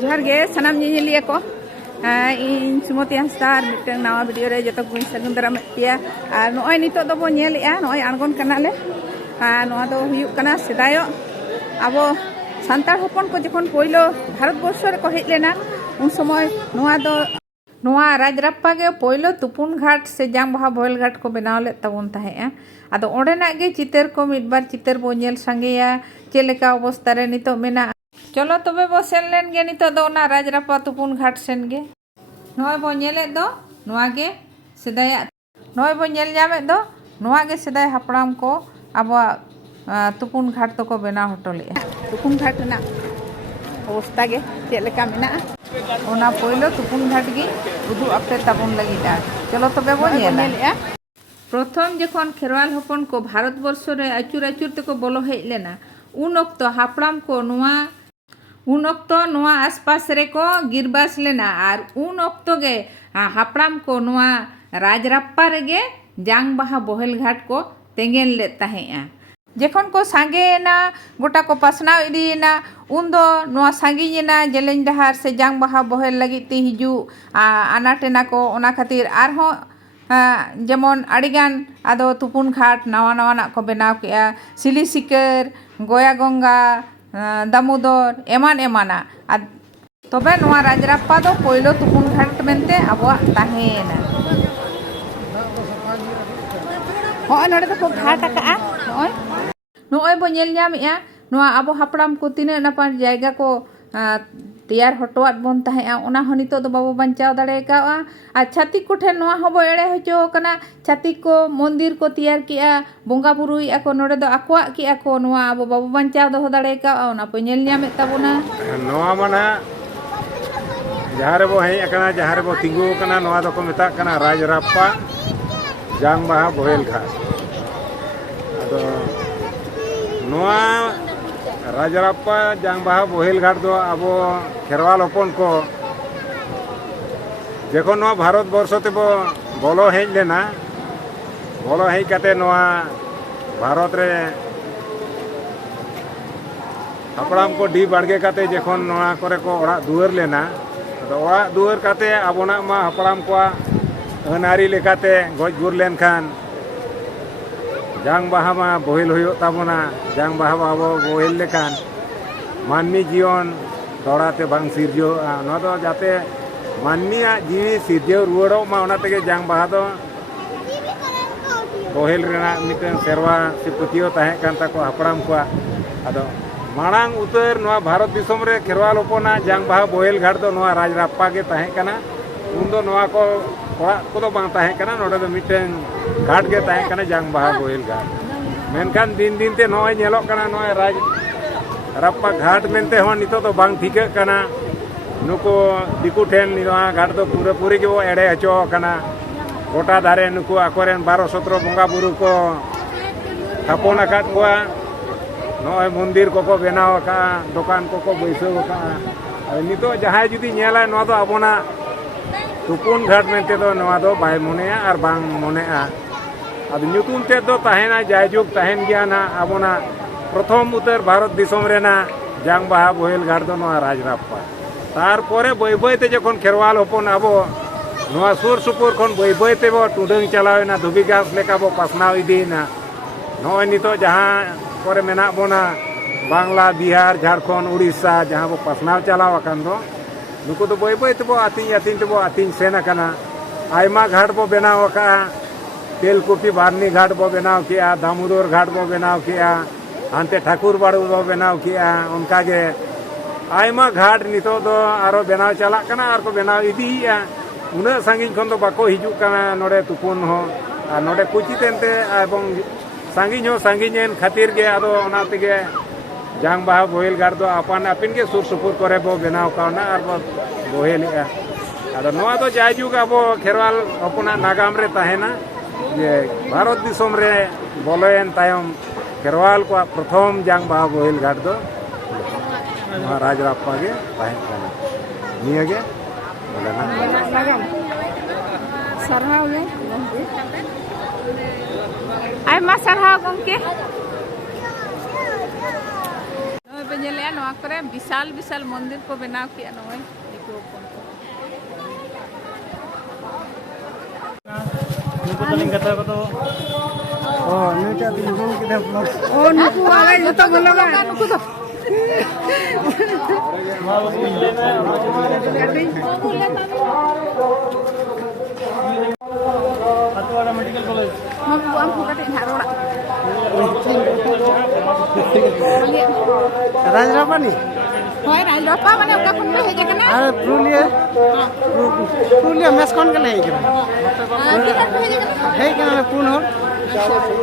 जोहार गे सनाम निलिया को इन सुमति हांसदा मिटन नवा वीडियो रे जतो गुण सगुन दाराम पेया और नय नितो दो बो नेलेआ नय आणगोन कनाले नवा दो हुयुक कना सेदायो आबो सान्तार हपन को जखन पहिलो भारत वर्ष रे को हेज लेना उन समय नवा राजराप्पा गे पहिलो तुपुन घाट से जांग बाहा बोहेल घाट को बनाव ले तबन ताहेआ आदो ओडेना गे चितर को मिदबार चितर बो नेल संगेया चेलेका अवस्था रे नितो मेना चलो तबे बो सेन लेन गे नितो दो ना राजराप्पा तुपुन घाट सेन गे नय बो नेले दो नवा गे सेदाया नय बो नेल जामे दो नवा गे सेदाय हापड़ाम को आबो तुपुन घाट तो को बनाव हटोले तुपुन घाट ना अवस्था गे चेलेका मेना ओना पहिलो तुपुन घाट गे उदु आपे ताबन लगिदा चलो तबे बो नेला प्रथम जखन खेरवाल हपन को भारत वर्ष रे आचुर आचुर तको बोलो हेज लेना उन अक्तो हापड़ाम को नवा आसपास रे को गिरबास लेना और उन अक्तो गे हापड़ाम को नवा राजराप्पा रे गे जांग बाहा बोहेल घाट को तेंगेन ले ताहेआ जखन को सांगेना गोटा को पासनाव इदीना उन दो नवा सांगीना जेलेंज डहार से जांग बाहा बोहेल लगी ती हिजू आनाटेना को ओना खातिर आरहों जेमन आड़ीगान आदो तुपुन घाट नवा नवा ना को बनाव केआ सिली सिकर गोया गंगा दामोदर एमान एमाना तबे नवा राजराप्पा दो पहिलो तुपुन घाट मेनते आबो ताहेना होय नडे दो घाट आका नय बो नेल ᱧᱟᱢᱮᱜᱼᱟ नवा आबो हापड़ाम को तीना नापाय जायगा को तैयार हटोआत बन ताहेआ ओना हो नितो दो बाबो बांचाव दाड़े काआ आ छातिक को ठेन नवा हबो एड़े हचो कना छातिक को मंदिर को तैयार किया बोंगा बुरुई आको नोडे दो आकोआ किया को नवा आबो बाबो बांचाव दो दाड़े काआ ओना पे नेल ᱧᱟᱢᱮ ताबोना नवा माना जहारे बो हेज अकना जहारे बो तिंगु कना नवा दो को मेता कना राजराप्पा जांग बाहा बोहेल घाट आदो नवा राजराप्पा जांग बाहा बोहेल घाट दो आबो खेरवाल हपन को जखन नवा भारत वर्ष ते बो बोलो हेज लेना बोलो हेज काते नवा भारत रे हापड़ाम को डी बाड़गे काते जखन नवा करे को ओड़ा दुआर लेना तो ओड़ा दुआर काते आबोना मा हापड़ाम को अनारी लेकाते गज गुर लेन खान जांग बाहा मा बोहेल हुयो ताबोना जांग बाहा आबो बोहेल लेखान मानमी जीवन दौड़ाते बांग सिरजो ना दो जाते मानमिया जीवी सिरजो रुवाड़ो मा ओना तेगे जांग बाहा दो बोहेल रेना मिटन सेरवा से पतियो ताहे कान ताको हापड़ाम को आदो मांग उतर नवा भारत दिसोम रे खेरवाल हपना जांग बाहा बोहेल घाट दो नवा राजराप्पा गे ताहे काना उन दो नवा को ओड़ा को दो बांग ताहे काना नोडे दो मिटन घाट गे ताहे काना जांग बाहा बोहेल घाट मेनखान दिन दिन ते नय नेलोक काना नय राजराप्पा घाट मेनते हो नितो तो बांग ठिक काना नुको दिकु ठेन नवा घाट दो पूरे पूरी के एड़े हचो काना गोटा दारे नुको आकोरेन 12-17 बोंगा बुरु को थापन आकाद कोआ नय मंदिर को बनाव का दुकान को बैसाव का नितो जहाय जुदी नेला नवा दो आबोना तुपुन घाट मेनते दो नवा दो बाय मोनेया और बांग मोनेआ अब ᱧᱩᱛᱩᱢ ते दो ताहेना जायजुग ताहेन गया ना आबोना प्रथम उतर भारत दिसोम रेना जांग बाहा बोहेल घाट दो नवा राजराप्पा तार पोरे बय बय ते जखन खेरवाल हपन आबो नवा सुर सुपुर खन बय बय ते बो टुडंग चलावेना धुबी घास लेका बो पासनाव इदीना नय नितो जहां करे मेना बोना बांग्ला बिहार झारखंड उड़ीसा जहां बो पासनाव चलाव अकान दो नुको तो बय बय ते बो आतिन सेना कना आयमा घाट बो बनाव का तेलकुपी बारनी घाट बो बनाव किया दामोदर घाट बो बनाव किया हानते ठाकुर बाड़ू बो बनाव किया उनका गे आयमा घाट नितो दो आरो बनाव चला कना आर को बनाव इदीया उना सांगिन खन दो बाको हिजु कना नोडे तुपुन हो आ नोडे कुचितेनते एवं सांगिन खातिर गे आदो ओना तेगे जांग बाहा बोहेल घाट दो आपान आपिन के सुर सुपुर करे बो बनाव काना आर बो बोहेलिया आदो नवा दो जायजुग आबो खेरवाल हपना नागाम रे ताहेना जे भारत दिसोम रे बोलोयन तायम खेरवाल को प्रथम जांग बाहा बोहेल घाट दो राजराप्पा गे ताहे काना निया गे बोलेना सरहाव ले आय मा सरहाव गमके nyelea noa kore bisal bisal मंदिर को बनाव किया नोय देखो नुकु तलिंग कथा को तो ᱱᱩᱭᱴᱟᱜ ᱫᱚ ᱧᱩᱛᱩᱢ ᱠᱮᱫᱟ ᱵᱞᱚᱜ ओ नुकु आवे जतो बोलो बा नुकु तो मा बाबू लेना अतवाड़ा मेडिकल कॉलेज हम बुआम को कटे हारोड़ा राजरापानी होय राजरापा माने ओका कोन पे हेजे कना আর পুরুলিয়া মেস কোন গেলে এই কেন की पे हेजे कना এই কেন কোন হল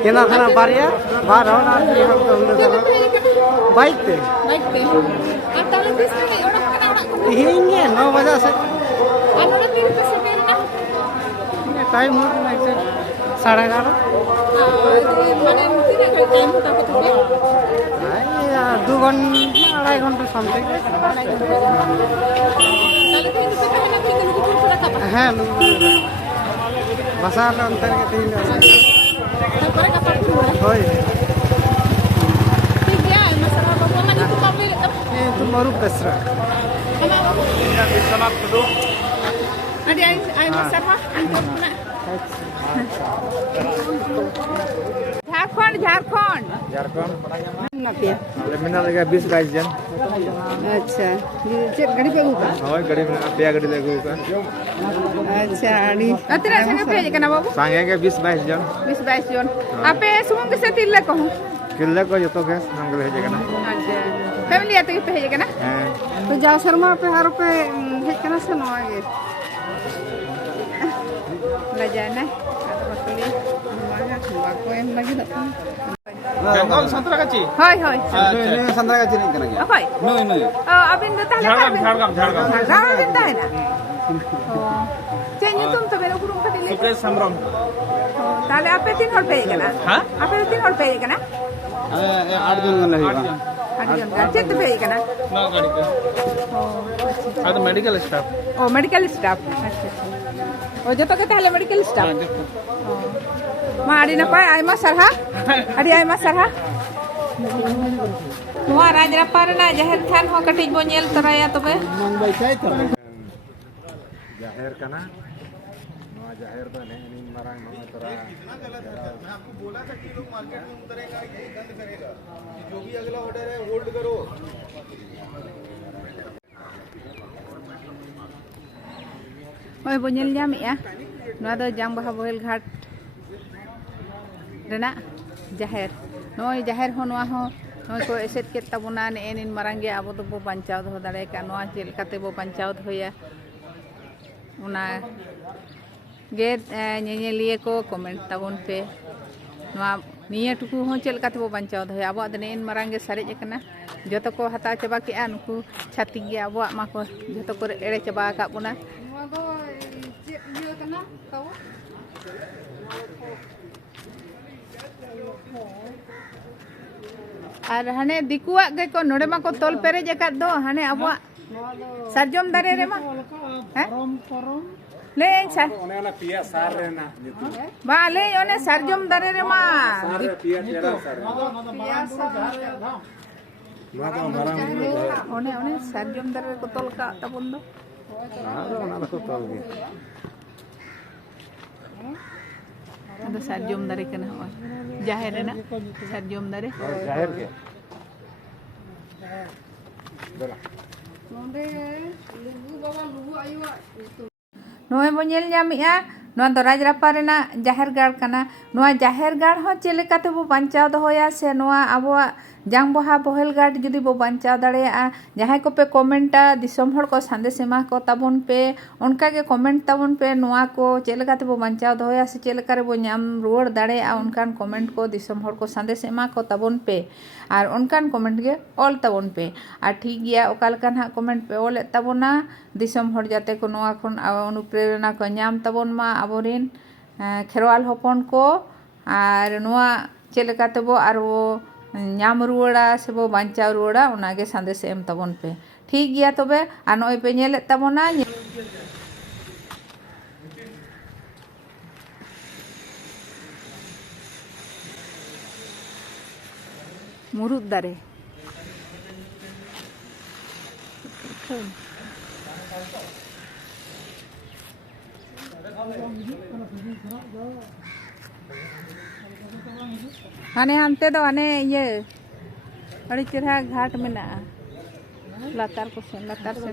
কেনা খানা বাড়িয়া বার হল আর কি হল की पे हेजे कना বাইক তে बाइक पे आ ताले दिस ने ओड़ा कना ओड़ा को हिंगे 9 बजे से आनोड़ा की पे से मेरना टाइम हो गया 11:30 माने तीन घंटे टाइम होता को तो 2 घंटा 2.5 घंटा समथिंग ताले तीन पे कहना कि नुकु पूरा का হ্যাঁ बसाल अंतर के 3 पर का पर होय ठीक है मसला बाबू माने तू कबे ये तो मरु कसरा Vishwanath Tudu ada ay masarha antona Jharkhand Jharkhand Jharkhand नाके अरे मिना लगा 20-22 जन अच्छा ये चेक गाड़ी पे होगा होय गाड़ी में पे गाड़ी लगो का अच्छा गाड़ी अतरा संगे पे कना बाबू सांगे के 20-22 जन 20-22 जन आपे सुमंग से तिल्ले कहूं किल्ले को जतो के हम गले हे जगना अच्छा फैमिली आते पे हे कना हां तो जा शर्मा पे हर पे हे कना से नो आगे la jana atrakli maga ko em lagi dak Bengal Santragachi hoy hoy ने संद्रा का चिनी करना hoy नई नई abin do tahle Jhargram Jhargram tahle change तुम तो मेरे गुरुम पतिले सुकेश संग्राम ताले आपे 3 हर पे कना हां आपे 3 हर पे कना 8 दिन गन रही आदियन चेत पे कना ना गाड़ी पे ಅದು ಮೆಡಿಕಲ್ ಸ್ಟಾಫ್ ओ मेडिकल स्टाफ अच्छा ओ जतो के ताले मेडिकल स्टाफ मा आडी ना पाय आयमा सरहा आडी आयमा सरहा नोआ राजरापा रेना जहर थान हो कटिज बो नेल तराया तबे मंगबाई चाय तो जाहिर कना नोआ जाहिर तो ने इन मारांग नोआ तोरा मैं आपको बोला था कि लोग मार्केट में उतरेगा यही बंद करेगा जो भी अगला ऑर्डर है होल्ड करो ओय बो नेल जामिया नोआ दो जांग बहा बोहेल घाट रेना जाहिर नोय जाहिर हो नोआ हो नोय को एसेट के तबुना ने इन मारांगे आबो तो बो पंचाव हो दाड़े का नोआ जेल काते बो पंचाव होया उना गे नेनेलिए को कमेंट तबन पे नोआ निया टुकु हो चेल काते बो पंचाव होया आबो दने इन मारांगे सारेज कना जतो को हता चबा के आ नुकु छाती गे आबो मा को जतो को एड़े चबा का बुना नोआ दो जे इयो कना ताऊ और हाने दिकुआ गे को नोडे मा को तोल पेरेज का दो हाने आबो सरजम दारे रे मा परम ले सा ओने ना पिया सार रेना बा ले ओने सरजम दारे रे मा सार पिया तेरा सार नोआ तो मारांग ओने ओने सरजम दारे को तोल का तबन दो ना को तोल गे अदो सरजम दारे कना हो जाहिर रेना सरजम दारे जाहिर के बोला नोए बो नेल जामिया नोआ दो राजरापा रेना जाहिर गाड़ कना नोआ जाहिर गाड़ हो चेले काते बो बंचाव दोया से नोआ आबोआ जांग बहा बोहेल गाड़ जुदी बो बंचाव दाड़ेया जहां को पे कमेंटा दिसम हड़ को संदेश एमा को तबन पे उनका के कमेंट तबन पे नोआ को चेले काते बो बंचाव दोया से चेले करे बो नाम रुवाड़ दाड़ेया उनकान कमेंट को दिसम हड़ को संदेश एमा को तबन पे और उनकान कमेंट के ऑल तबन पे और ठीक गया ओकालकान हा कमेंट पे ऑल तबना दिसम हड़ जाते को नोआ खन अनुप्रेरणा को नाम तबन मा आबोरिन खेरवाल हपन को और नोआ चेले काते बो और वो नाम रुवाड़ा से बो बंचाव रुवाड़ा उनागे संदेश एम तबन पे ठीक गया तबे आ नय पे नेले तबना मुरुद दारे हाने हानते दो हाने ये अड़ी चेहरा घाट में ना लातार को से